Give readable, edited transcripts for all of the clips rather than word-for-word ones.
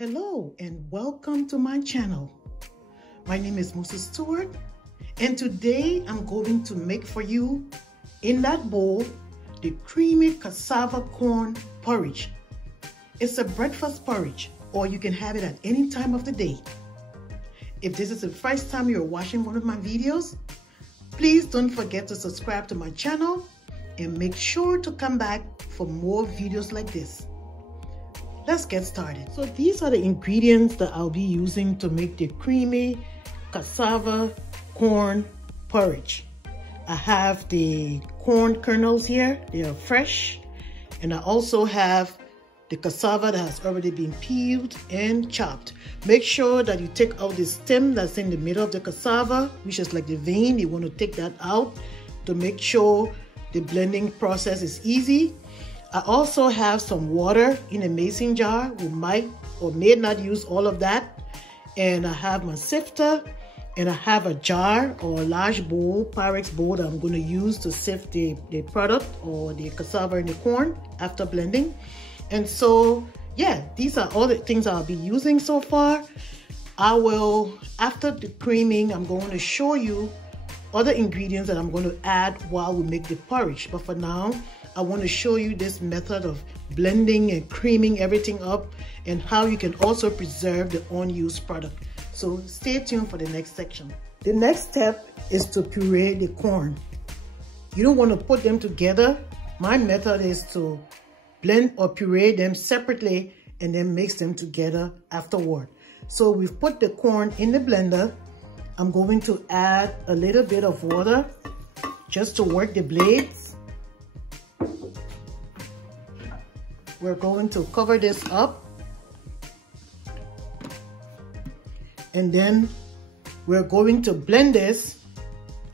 Hello and welcome to my channel. My name is Moses Stewart and today I'm going to make for you in that bowl the creamy cassava corn porridge. It's a breakfast porridge or you can have it at any time of the day. If this is the first time you're watching one of my videos, please don't forget to subscribe to my channel and make sure to come back for more videos like this. Let's get started. So these are the ingredients that I'll be using to make the creamy cassava corn porridge. I have the corn kernels here, they are fresh, and I also have the cassava that has already been peeled and chopped. Make sure that you take out the stem that's in the middle of the cassava, which is like the vein. You want to take that out to make sure the blending process is easy. I also have some water in a mason jar. We might or may not use all of that. And I have my sifter, and I have a jar or a large bowl, Pyrex bowl, that I'm going to use to sift the product or the cassava and the corn after blending. And so, yeah, these are all the things I'll be using so far. I will, after the creaming, I'm going to show you other ingredients that I'm going to add while we make the porridge. But for now, I want to show you this method of blending and creaming everything up and how you can also preserve the unused product. So stay tuned for the next section. The next step is to puree the corn. You don't want to put them together. My method is to blend or puree them separately and then mix them together afterward. So we've put the corn in the blender. I'm going to add a little bit of water just to work the blades. We're going to cover this up, and then we're going to blend this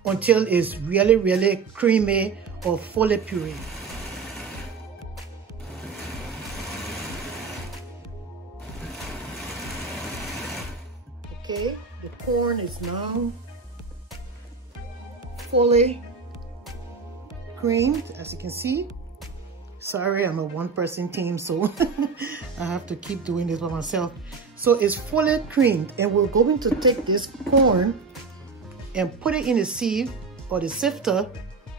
until it's really, really creamy or fully puree. Okay, the corn is now fully creamed, as you can see. Sorry, I'm a one-person team, so I have to keep doing this by myself. So it's fully creamed, and we're going to take this corn and put it in the sieve or the sifter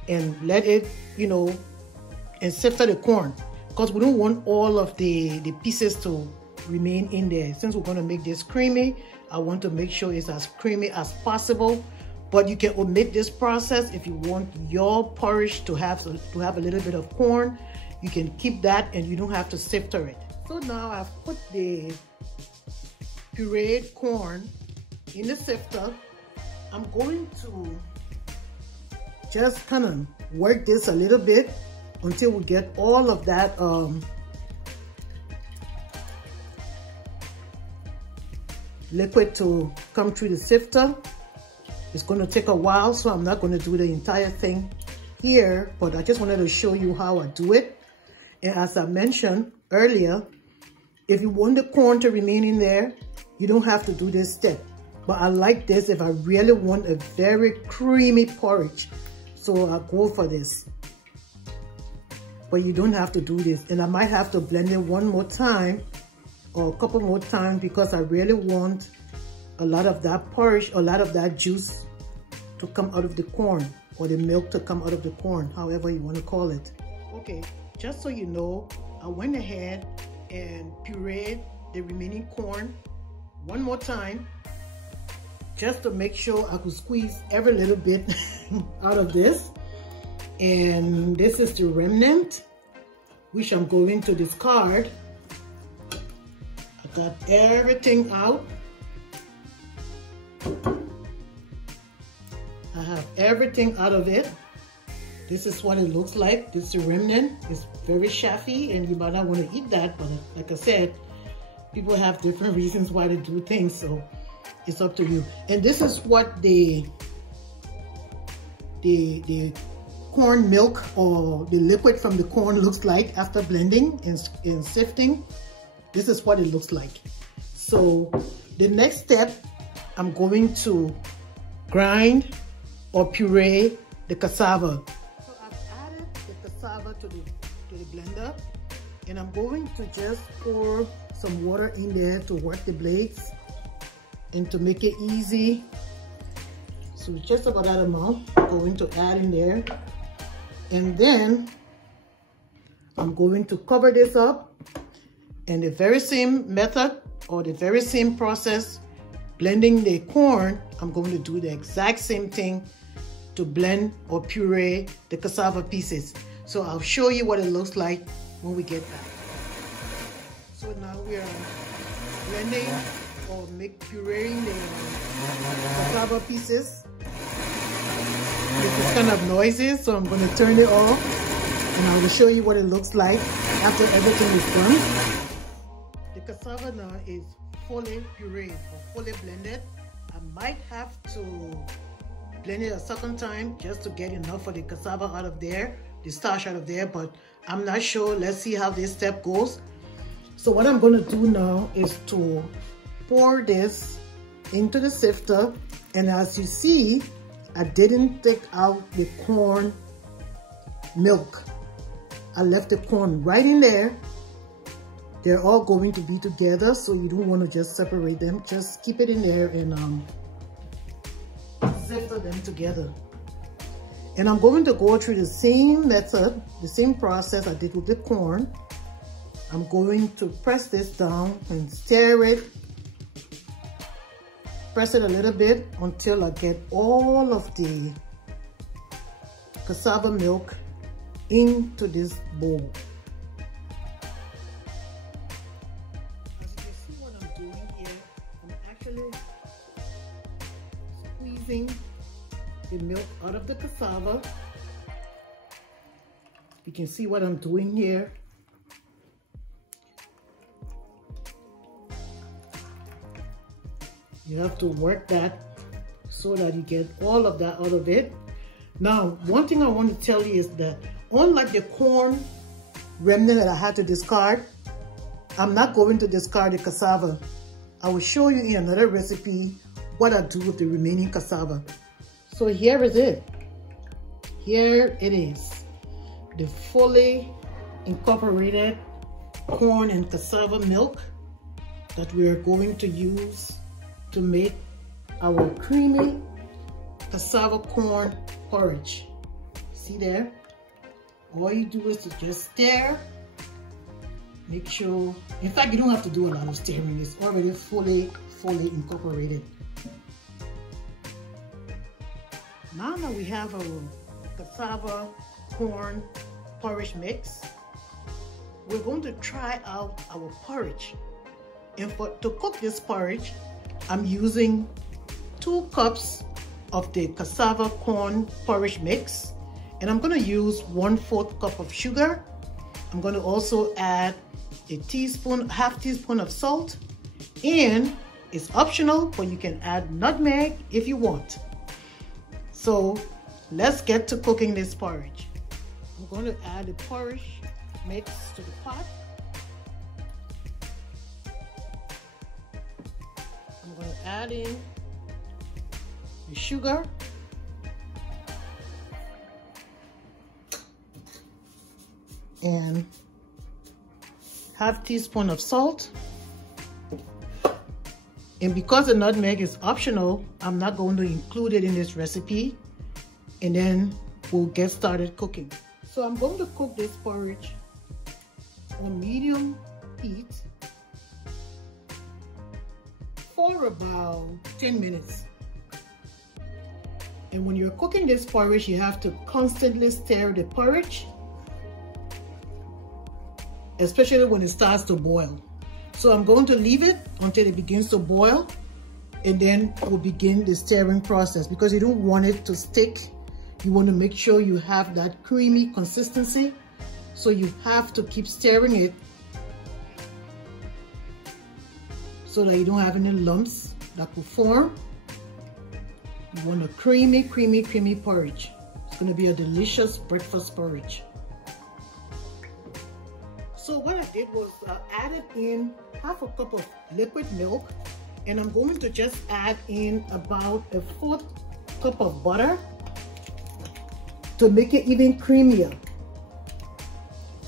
and let it, and sift the corn, because we don't want all of the pieces to remain in there. Since we're going to make this creamy, I want to make sure it's as creamy as possible. But you can omit this process if you want your porridge to have a little bit of corn. You can keep that and you don't have to sifter it. So now I've put the pureed corn in the sifter. I'm going to just kind of work this a little bit until we get all of that liquid to come through the sifter. It's going to take a while, so I'm not going to do the entire thing here, but I just wanted to show you how I do it. And as I mentioned earlier, if you want the corn to remain in there, you don't have to do this step. But I like this if I really want a very creamy porridge. So I'll go for this. But you don't have to do this. And I might have to blend it one more time or a couple more times because I really want a lot of that porridge, a lot of that juice to come out of the corn, or the milk to come out of the corn, however you want to call it. Okay, just so you know, I went ahead and pureed the remaining corn one more time, just to make sure I could squeeze every little bit out of this. And this is the remnant, which I'm going to discard. I got everything out. I have everything out of it. This is what it looks like. This is the remnant. It's very chaffy and you might not want to eat that, but like I said, people have different reasons why they do things, so it's up to you. And this is what the corn milk or the liquid from the corn looks like after blending and sifting. This is what it looks like. So the next step, I'm going to grind or puree the cassava. So I've added the cassava to the blender, and I'm going to just pour some water in there to work the blades and to make it easy. So just about that amount I'm going to add in there. And then I'm going to cover this up, and the very same method or the very same process blending the corn, I'm going to do the exact same thing to blend or puree the cassava pieces. So I'll show you what it looks like when we get back. So now we are blending or pureeing the cassava pieces. This is kind of noisy, so I'm going to turn it off and I will show you what it looks like after everything is done. The cassava now is fully pureed or fully blended. I might have to blend it a second time just to get enough of the cassava out of there, the starch out of there, but I'm not sure. Let's see how this step goes. So what I'm going to do now is to pour this into the sifter, and as you see, I didn't take out the corn milk. I left the corn right in there. They're all going to be together, so you don't want to just separate them. Just keep it in there and sifter them together. And I'm going to go through the same method, the same process I did with the corn. I'm going to press this down and stir it. Press it a little bit until I get all of the cassava milk into this bowl. As you can see what I'm doing here, I'm actually squeezing the milk out of the cassava. You can see what I'm doing here. You have to work that so that you get all of that out of it. Now, one thing I want to tell you is that unlike the corn remnant that I had to discard, I'm not going to discard the cassava. I will show you in another recipe what I do with the remaining cassava. So here is it. Here it is. The fully incorporated corn and cassava milk that we are going to use to make our creamy cassava corn porridge. See there? All you do is to just stir. Make sure, in fact, you don't have to do a lot of stirring. It's already fully incorporated. Now that we have our cassava corn porridge mix, we're going to try out our porridge. And to cook this porridge, I'm using 2 cups of the cassava corn porridge mix, and I'm going to use 1/4 cup of sugar. I'm going to also add a half teaspoon of salt, and it's optional, but you can add nutmeg if you want. So let's get to cooking this porridge. I'm going to add the porridge mix to the pot. I'm going to add in the sugar, and half teaspoon of salt. And because the nutmeg is optional, I'm not going to include it in this recipe, and then we'll get started cooking. So I'm going to cook this porridge on medium heat for about 10 minutes. And when you're cooking this porridge, you have to constantly stir the porridge, especially when it starts to boil. So I'm going to leave it until it begins to boil, and then we'll begin the stirring process, because you don't want it to stick. You want to make sure you have that creamy consistency. So you have to keep stirring it so that you don't have any lumps that will form. You want a creamy porridge. It's going to be a delicious breakfast porridge. So what I did was I added in half a cup of liquid milk, and I'm going to just add in about a 1/4 cup of butter to make it even creamier.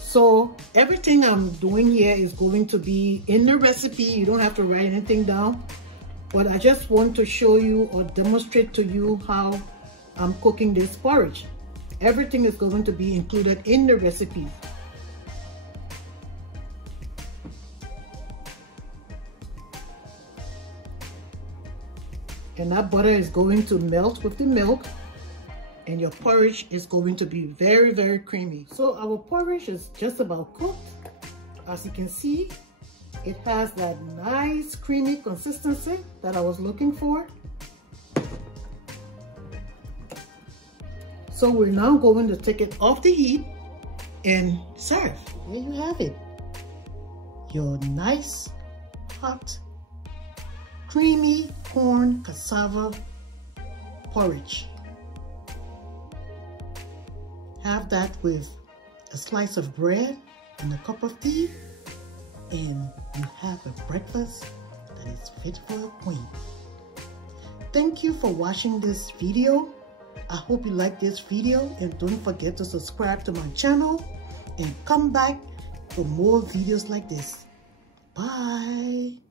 So everything I'm doing here is going to be in the recipe. You don't have to write anything down, but I just want to show you or demonstrate to you how I'm cooking this porridge. Everything is going to be included in the recipe. And that butter is going to melt with the milk, and your porridge is going to be very, very creamy. So our porridge is just about cooked. As you can see, it has that nice creamy consistency that I was looking for. So we're now going to take it off the heat and serve. There you have it. Your nice, hot, creamy corn cassava porridge. Have that with a slice of bread and a cup of tea, and you have a breakfast that is fit for a queen. Thank you for watching this video. I hope you like this video, and don't forget to subscribe to my channel and come back for more videos like this. Bye.